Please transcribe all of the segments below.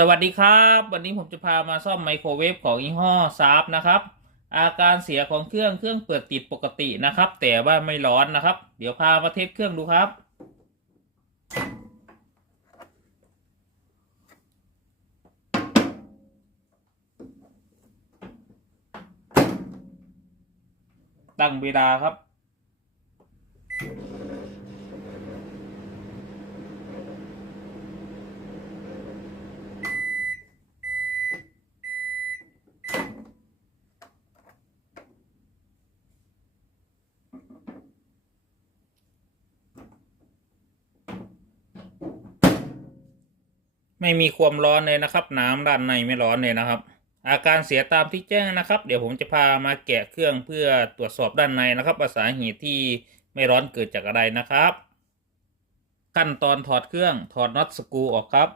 สวัสดีครับวันนี้ผมจะพามาซ่อมไมโครเวฟของยี่ห้อซาร์ปนะครับอาการเสียของเครื่องเปิดติดปกตินะครับแต่ว่าไม่ร้อนนะครับเดี๋ยวพามาเทสเครื่องดูครับตั้งเวลาครับไม่มีความร้อนเลยนะครับน้ำด้านในไม่ร้อนเลยนะครับอาการเสียตามที่แจ้งนะครับเดี๋ยวผมจะพามาแกะเครื่องเพื่อตรวจสอบด้านในนะครับว่าสาเหตุที่ไม่ร้อนเกิดจากอะไรนะครับขั้นตอนถอดเครื่องถอดน็อตสกรูออกครับ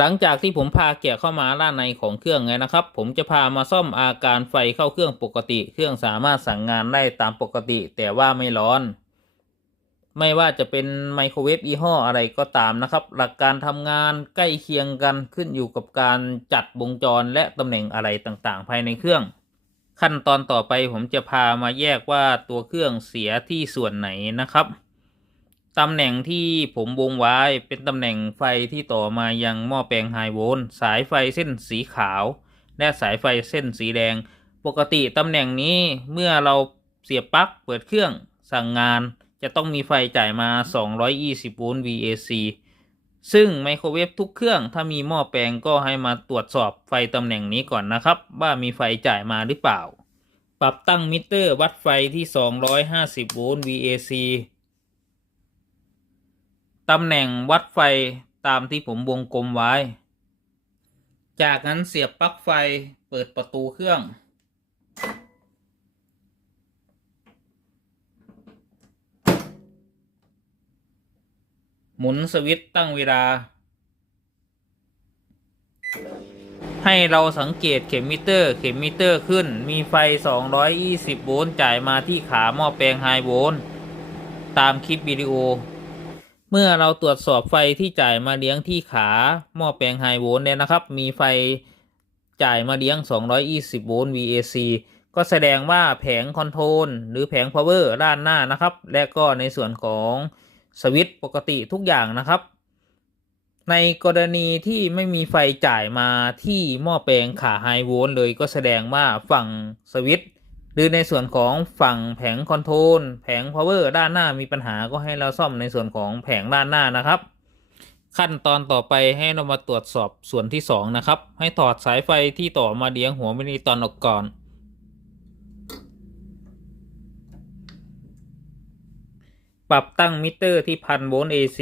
หลังจากที่ผมพาแกะเข้ามาด้านในของเครื่องไงนะครับผมจะพามาซ่อมอาการไฟเข้าเครื่องปกติเครื่องสามารถสั่งงานได้ตามปกติแต่ว่าไม่ร้อนไม่ว่าจะเป็นไมโครเวฟยี่ห้ออะไรก็ตามนะครับหลักการทำงานใกล้เคียงกันขึ้นอยู่กับการจัดวงจรและตำแหน่งอะไรต่างๆภายในเครื่องขั้นตอนต่อไปผมจะพามาแยกว่าตัวเครื่องเสียที่ส่วนไหนนะครับตำแหน่งที่ผมวงไว้เป็นตำแหน่งไฟที่ต่อมายังหม้อแปลงไฮโวลต์สายไฟเส้นสีขาวและสายไฟเส้นสีแดงปกติตำแหน่งนี้เมื่อเราเสียบปลั๊กเปิดเครื่องสั่งงานจะต้องมีไฟจ่ายมา220โวลต์ VAC ซึ่งไมโครเวฟทุกเครื่องถ้ามีหม้อแปลงก็ให้มาตรวจสอบไฟตำแหน่งนี้ก่อนนะครับว่ามีไฟจ่ายมาหรือเปล่าปรับตั้งมิเตอร์วัดไฟที่250โวลต์ VAC ตำแหน่งวัดไฟตามที่ผมวงกลมไว้จากนั้นเสียบปลั๊กไฟเปิดประตูเครื่องหมุนสวิตช์ตั้งเวลาให้เราสังเกตเข็มมิเตอร์ขึ้นมีไฟ220โวลต์จ่ายมาที่ขาหม้อแปลงไฮโวลต์ตามคลิปวิดีโอเมื่อเราตรวจสอบไฟที่จ่ายมาเลี้ยงที่ขาหม้อแปลงไฮโวลต์เนี่ยนะครับมีไฟจ่ายมาเลี้ยง220โวลต์ VAC ก็แสดงว่าแผงคอนโทรลหรือแผงพาวเวอร์ด้านหน้านะครับและก็ในส่วนของสวิตช์ปกติทุกอย่างนะครับในกรณีที่ไม่มีไฟจ่ายมาที่หม้อแปลงขาไฮโวลต์เลยก็แสดงว่าฝั่งสวิตช์หรือในส่วนของฝั่งแผงคอนโทรลแผงพาวเวอร์ด้านหน้ามีปัญหาก็ให้เราซ่อมในส่วนของแผงด้านหน้านะครับขั้นตอนต่อไปให้เรามาตรวจสอบส่วนที่2นะครับให้ถอดสายไฟที่ต่อมาเลี้ยงหัวมินิตอนออกก่อนปรับตั้งมิเตอร์ที่1,000 โวลต์ AC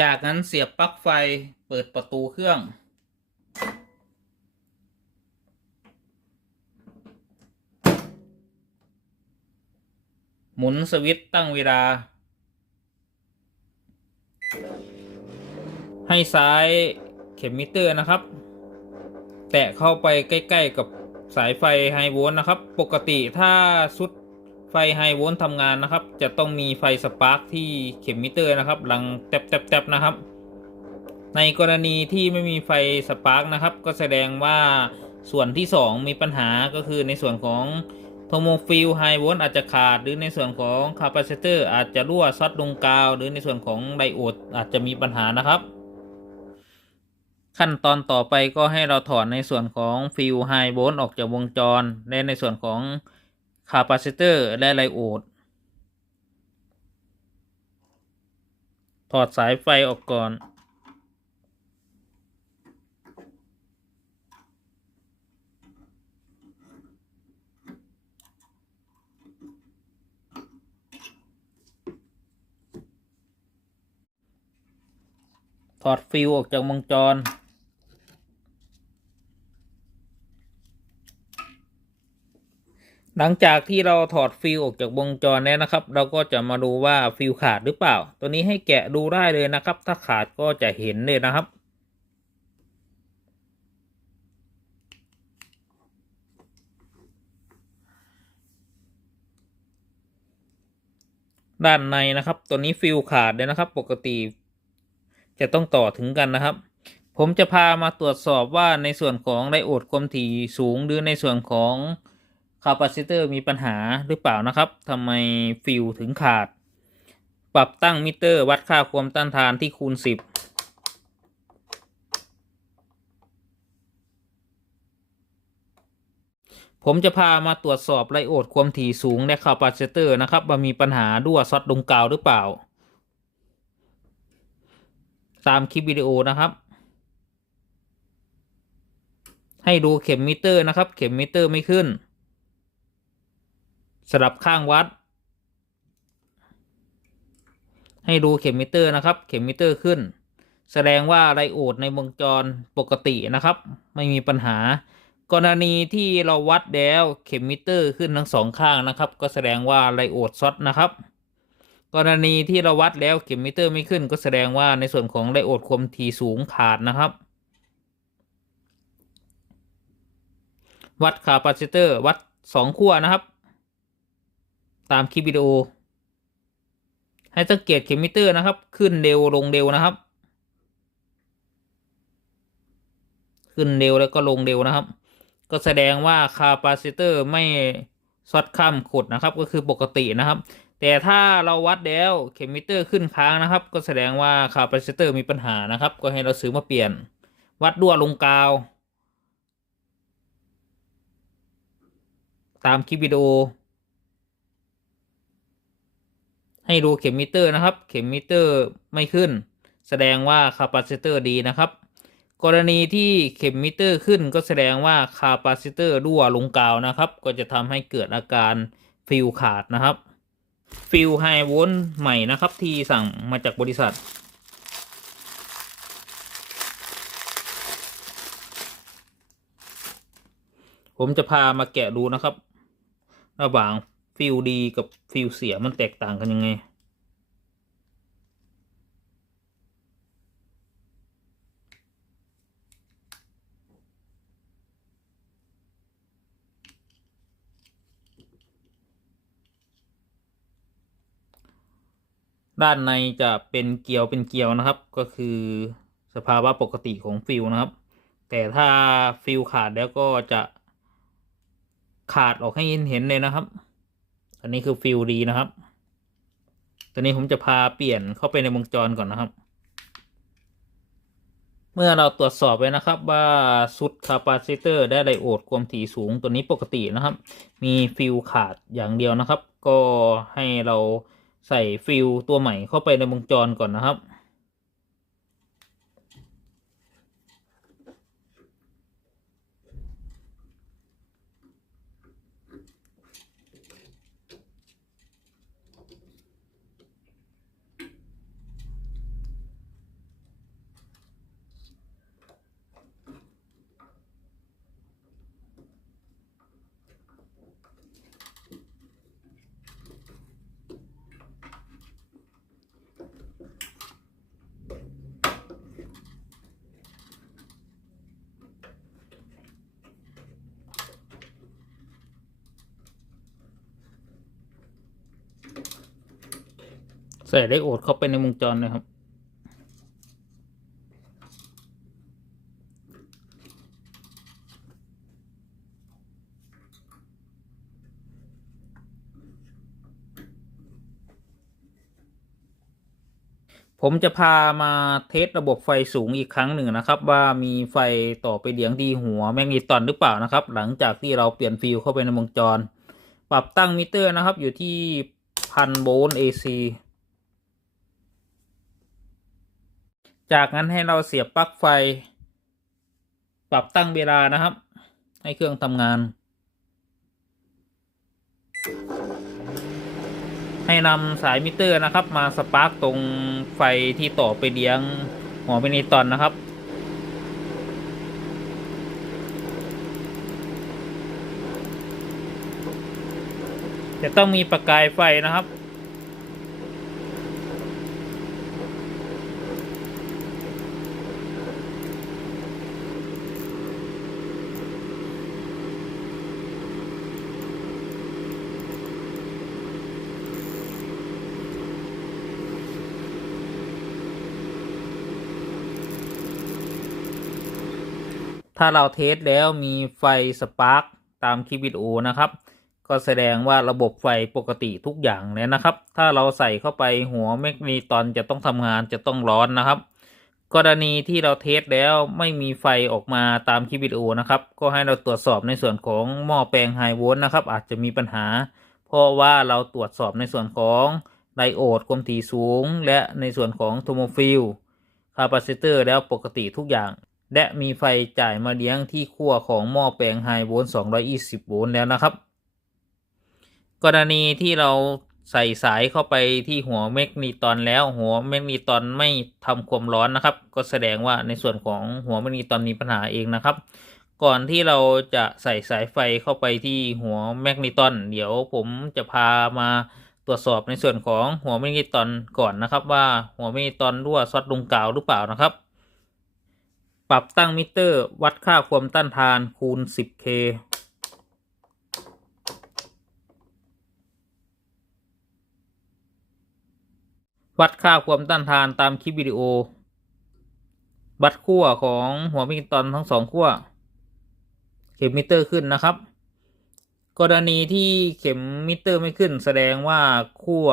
จากนั้นเสียบปลั๊กไฟเปิดประตูเครื่องหมุนสวิตช์ตั้งเวลา ให้ซ้ายเข็มมิเตอร์นะครับแตะเข้าไปใกล้ๆกับสายไฟไฮโวลต์นะครับปกติถ้าชุดไฟไฮโวลต์ทำงานนะครับจะต้องมีไฟสปาร์คที่เข็มมิเตอร์นะครับหลังแตบๆนะครับในกรณีที่ไม่มีไฟสปาร์คนะครับก็แสดงว่าส่วนที่2มีปัญหาก็คือในส่วนของโทโมฟิลไฮโวลต์อาจจะขาดหรือในส่วนของคาปาซิเตอร์อาจจะรั่วช็อตลงกาวหรือในส่วนของไดโอดอาจจะมีปัญหานะครับขั้นตอนต่อไปก็ให้เราถอดในส่วนของฟิลไฮโวลต์ออกจากวงจรและในส่วนของคาปาซิเตอร์และไดโอดถอดสายไฟออกก่อนถอดฟิลออกจากวงจรหลังจากที่เราถอดฟิลออกจากวงจรแล้วนะครับเราก็จะมาดูว่าฟิลขาดหรือเปล่าตัวนี้ให้แกะดูได้เลยนะครับถ้าขาดก็จะเห็นเลยนะครับด้านในนะครับตัวนี้ฟิลขาดเลยนะครับปกติจะต้องต่อถึงกันนะครับผมจะพามาตรวจสอบว่าในส่วนของไดโอดความถี่สูงหรือในส่วนของคาปาซิเตอร์มีปัญหาหรือเปล่านะครับทำไมฟิลถึงขาดปรับตั้งมิเตอร์วัดค่าความต้านทานที่คูณ10ผมจะพามาตรวจสอบไดโอดความถี่สูงและคาปาซิเตอร์นะครับว่ามีปัญหารั่วช็อตลงกาวหรือเปล่าตามคลิปวิดีโอนะครับให้ดูเข็มมิเตอร์นะครับเข็มมิเตอร์ไม่ขึ้นสลับข้างวัดให้ดูเข็มมิเตอร์นะครับเข็มมิเตอร์ขึ้นแสดงว่าไดโอดในวงจรปกตินะครับไม่มีปัญหากรณีที่เราวัดแล้วเข็มมิเตอร์ขึ้นทั้ง2ข้างนะครับก็แสดงว่าไดโอดช็อตนะครับกรณีที่เราวัดแล้วเข็มมิเตอร์ไม่ขึ้นก็แสดงว่าในส่วนของไดโอดความถี่สูงขาดนะครับวัดคาปาซิเตอร์วัด2 ขั้วนะครับตามคลิปวิดีโอให้สังเกตเข็มมิเตอร์นะครับขึ้นเร็วลงเร็วนะครับขึ้นเร็วแล้วก็ลงเร็วนะครับก็แสดงว่าคาปาซิเตอร์ไม่ช็อตข้ามขุดนะครับก็คือปกตินะครับแต่ถ้าเราวัดแล้วเข็มมิเตอร์ขึ้นค้างนะครับก็แสดงว่าคาปาซิเตอร์มีปัญหานะครับก็ให้เราซื้อมาเปลี่ยนวัดรั่วลงกาวตามคลิปวิดีโอให้ดูเข็มมิเตอร์นะครับเข็มมิเตอร์ไม่ขึ้นแสดงว่าคาปาซิเตอร์ดีนะครับกรณีที่เข็มมิเตอร์ขึ้นก็แสดงว่าคาปาซิเตอร์รั่วลงกาวนะครับก็จะทำให้เกิดอาการฟิลขาดนะครับฟิลไฮโวลต์ใหม่นะครับที่สั่งมาจากบริษัทผมจะพามาแกะดูนะครับระหว่างฟิลดีกับฟิลเสียมันแตกต่างกันยังไงด้านในจะเป็นเกลียวนะครับก็คือสภาวะปกติของฟิลนะครับแต่ถ้าฟิลขาดแล้วก็จะขาดออกให้เห็นเลยนะครับอันนี้คือฟิลดีนะครับตอนนี้ผมจะพาเปลี่ยนเข้าไปในวงจรก่อนนะครับเมื่อเราตรวจสอบไว้นะครับว่าชุดคาปาซิเตอร์ได้ไดโอดความถี่สูงตัวนี้ปกตินะครับมีฟิลขาดอย่างเดียวนะครับก็ให้เราใส่ฟิลตัวใหม่เข้าไปในวงจรก่อนนะครับ ใส่ไดโอดเข้าไปในวงจรนะครับผมจะพามาเทสระบบไฟสูงอีกครั้งหนึ่งนะครับว่ามีไฟต่อไปเลี้ยงที่หัวแมกนีตอนหรือเปล่านะครับหลังจากที่เราเปลี่ยนฟิลเข้าไปในวงจรปรับตั้งมิเตอร์นะครับอยู่ที่1,000 โวลต์ AC จากนั้นให้เราเสียบปลั๊กไฟปรับตั้งเวลานะครับให้เครื่องทำงานให้นำสายมิเตอร์นะครับมาสปาร์กตรงไฟที่ต่อไปเลี้ยงหัวแมกนีตอนนะครับจะต้องมีประกายไฟนะครับถ้าเราเทสแล้วมีไฟสปาร์กตามคลิปวิดีโอนะครับก็แสดงว่าระบบไฟปกติทุกอย่างแล้วนะครับถ้าเราใส่เข้าไปหัวแมกนีตอนจะต้องทำงานจะต้องร้อนนะครับกรณีที่เราเทสแล้วไม่มีไฟออกมาตามคลิปวิดีโอนะครับก็ให้เราตรวจสอบในส่วนของหม้อแปลงไฮโวลต์นะครับอาจจะมีปัญหาเพราะว่าเราตรวจสอบในส่วนของไดโอดความถี่สูงและในส่วนของโทโมฟิลคาปาซิเตอร์แล้วปกติทุกอย่างและมีไฟจ่ายมาเลี้ยงที่ขั้วของหม้อแปลงไฮโวลต์220 โวลต์แล้วนะครับกรณีที่เราใส่สายเข้าไปที่หัวแมกนีตอนแล้วหัวแมกนีตอนไม่ทำความร้อนนะครับก็แสดงว่าในส่วนของหัวแมกนีตอนมีปัญหาเองนะครับก่อนที่เราจะใส่สายไฟเข้าไปที่หัวแมกนีตอนเดี๋ยวผมจะพามาตรวจสอบในส่วนของหัวแมกนีตอนก่อนนะครับว่าหัวแมกนีตอนรั่วซ็อตลงกาวหรือเปล่านะครับปรับตั้งมิเตอร์วัดค่าความต้านทานคูณ 10K วัดค่าความต้านทานตามคลิปวิดีโอวัดขั้วของหัวแมกนีตอนทั้งสองขั้วเข็มมิเตอร์ขึ้นนะครับกรณีที่เข็มมิเตอร์ไม่ขึ้นแสดงว่าขั้ว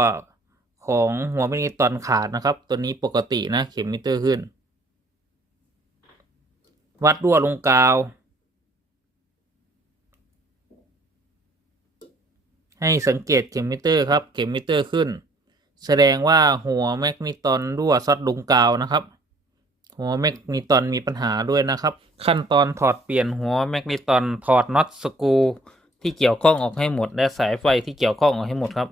ของหัวแมกนีตอนขาดนะครับตัวนี้ปกตินะเข็มมิเตอร์ขึ้นวัดรั่วลงกาวให้สังเกตเข็มมิเตอร์ครับเข็มมิเตอร์ขึ้นแสดงว่าหัวแมกนีตอนรั่วซ็อตลงกาวนะครับหัวแมกนีตอนมีปัญหาด้วยนะครับขั้นตอนถอดเปลี่ยนหัวแมกนีตอนถอดน็อตสกรูที่เกี่ยวข้องออกให้หมดและสายไฟที่เกี่ยวข้องออกให้หมดครับ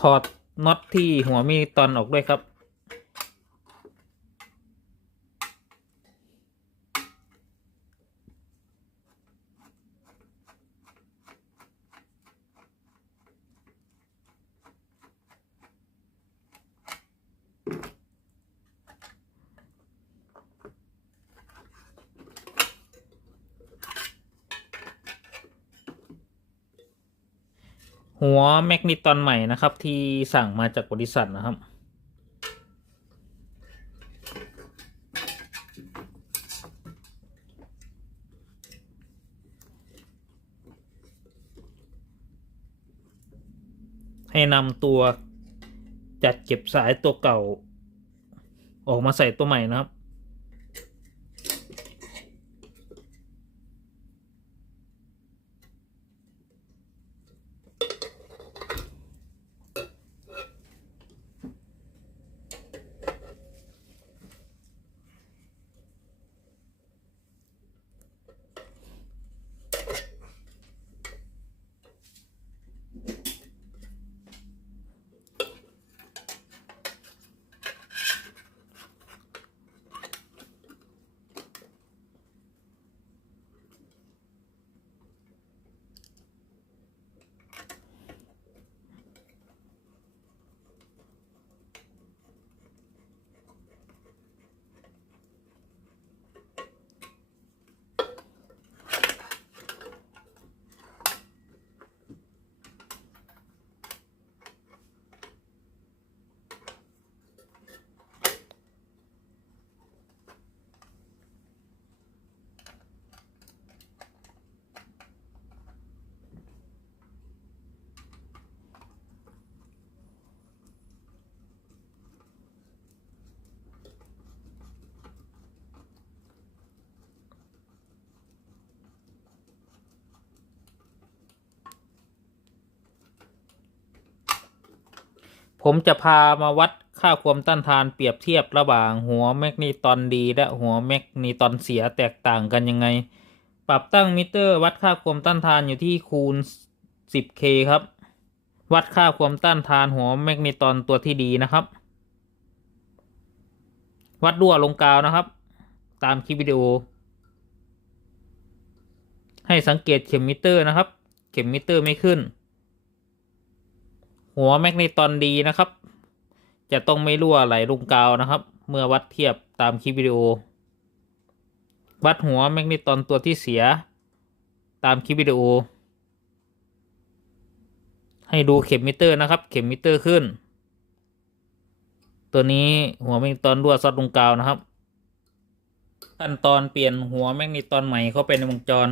ถอดน็อตที่หัวมินิตอนออกด้วยครับหัวแมกนิตอนใหม่นะครับที่สั่งมาจากบริษัทนะครับให้นำตัวจัดเก็บสายตัวเก่าออกมาใส่ตัวใหม่นะครับผมจะพามาวัดค่าความต้านทานเปรียบเทียบระหว่างหัวแมกนีตอนดีและหัวแมกนีตอนเสียแตกต่างกันยังไงปรับตั้งมิเตอร์วัดค่าความต้านทานอยู่ที่คูณ 10K ครับวัดค่าความต้านทานหัวแมกนีตอนตัวที่ดีนะครับวัดรั่วลงกาวนะครับตามคลิปวิดีโอให้สังเกตเข็มมิเตอร์นะครับเข็มมิเตอร์ไม่ขึ้นหัวแมกนีตอนดีนะครับจะต้องไม่รั่วไหลลงกาวนะครับเมื่อวัดเทียบตามคลิปวิดีโอวัดหัวแมกนีตอนตัวที่เสียตามคลิปวิดีโอให้ดูเข็มมิเตอร์นะครับเข็มมิเตอร์ขึ้นตัวนี้หัวแมกนีตอนรั่วซอดลงกาวนะครับขั้นตอนเปลี่ยนหัวแมกนีตอนใหม่เข้าไปในวงจร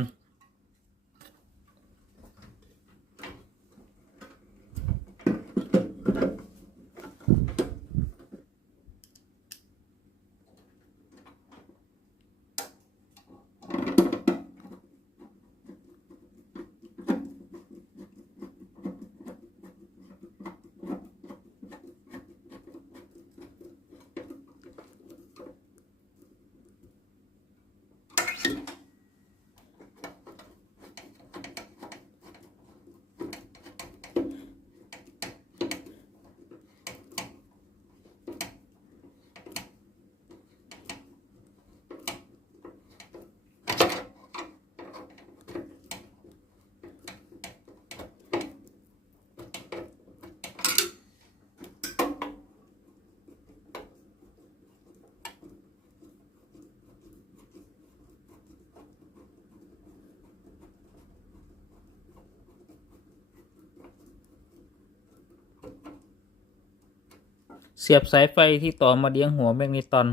เสียบสายไฟที่ต่อมาเลี้ยงหัวแมกนีตอน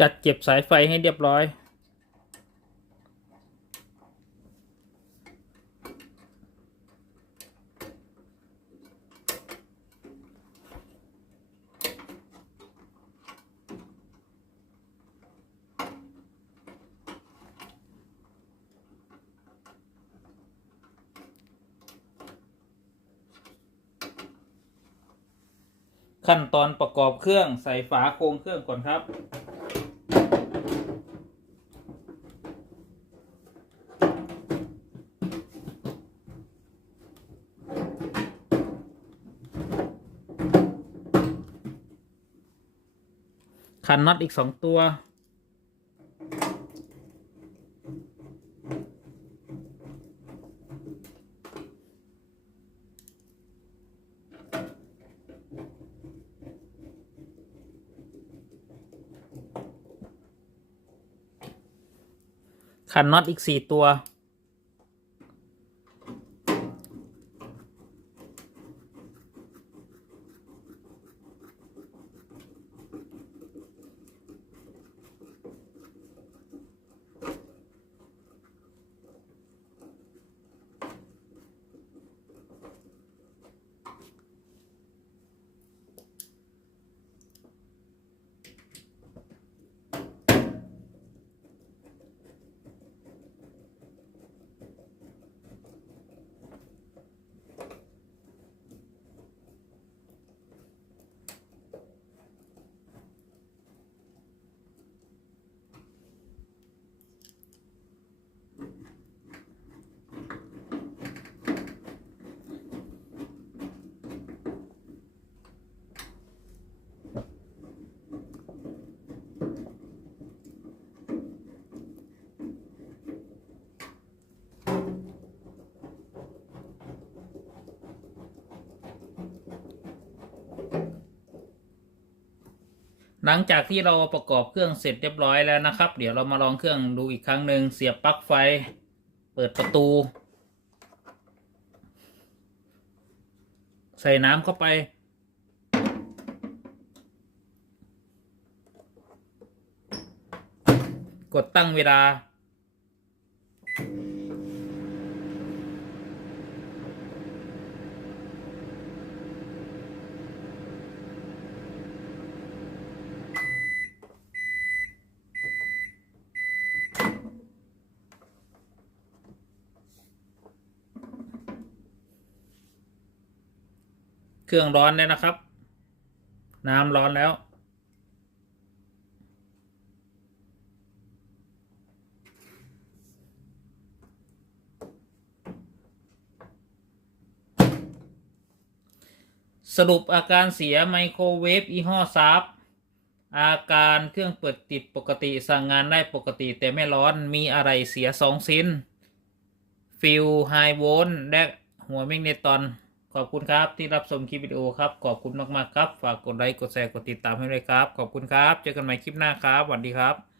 จัดเก็บสายไฟให้เรียบร้อย ขั้นตอนประกอบเครื่องใส่ฝาโครงเครื่องก่อนครับขันน็อตอีก2 ตัวขันน็อตอีก4 ตัวหลังจากที่เราประกอบเครื่องเสร็จเรียบร้อยแล้วนะครับเดี๋ยวเรามาลองเครื่องดูอีกครั้งหนึ่งเสียบปลั๊กไฟเปิดประตู ใส่น้ำเข้าไปกดตั้งเวลาเครื่องร้อนแล้วนะครับน้ำร้อนแล้วสรุปอาการเสียไมโครเวฟยี่ห้อซาร์อาการเครื่องเปิดติดปกติสั่งงานได้ปกติแต่ไม่ร้อนมีอะไรเสีย2 ชิ้นฟิลไฮโวลต์และหัวแมกเนตอนขอบคุณครับที่รับชมคลิปวิดีโอครับขอบคุณมากๆครับฝากกดไลค์กดแชร์กดติดตามให้ด้วยครับขอบคุณครับเจอกันใหม่คลิปหน้าครับสวัสดีครับ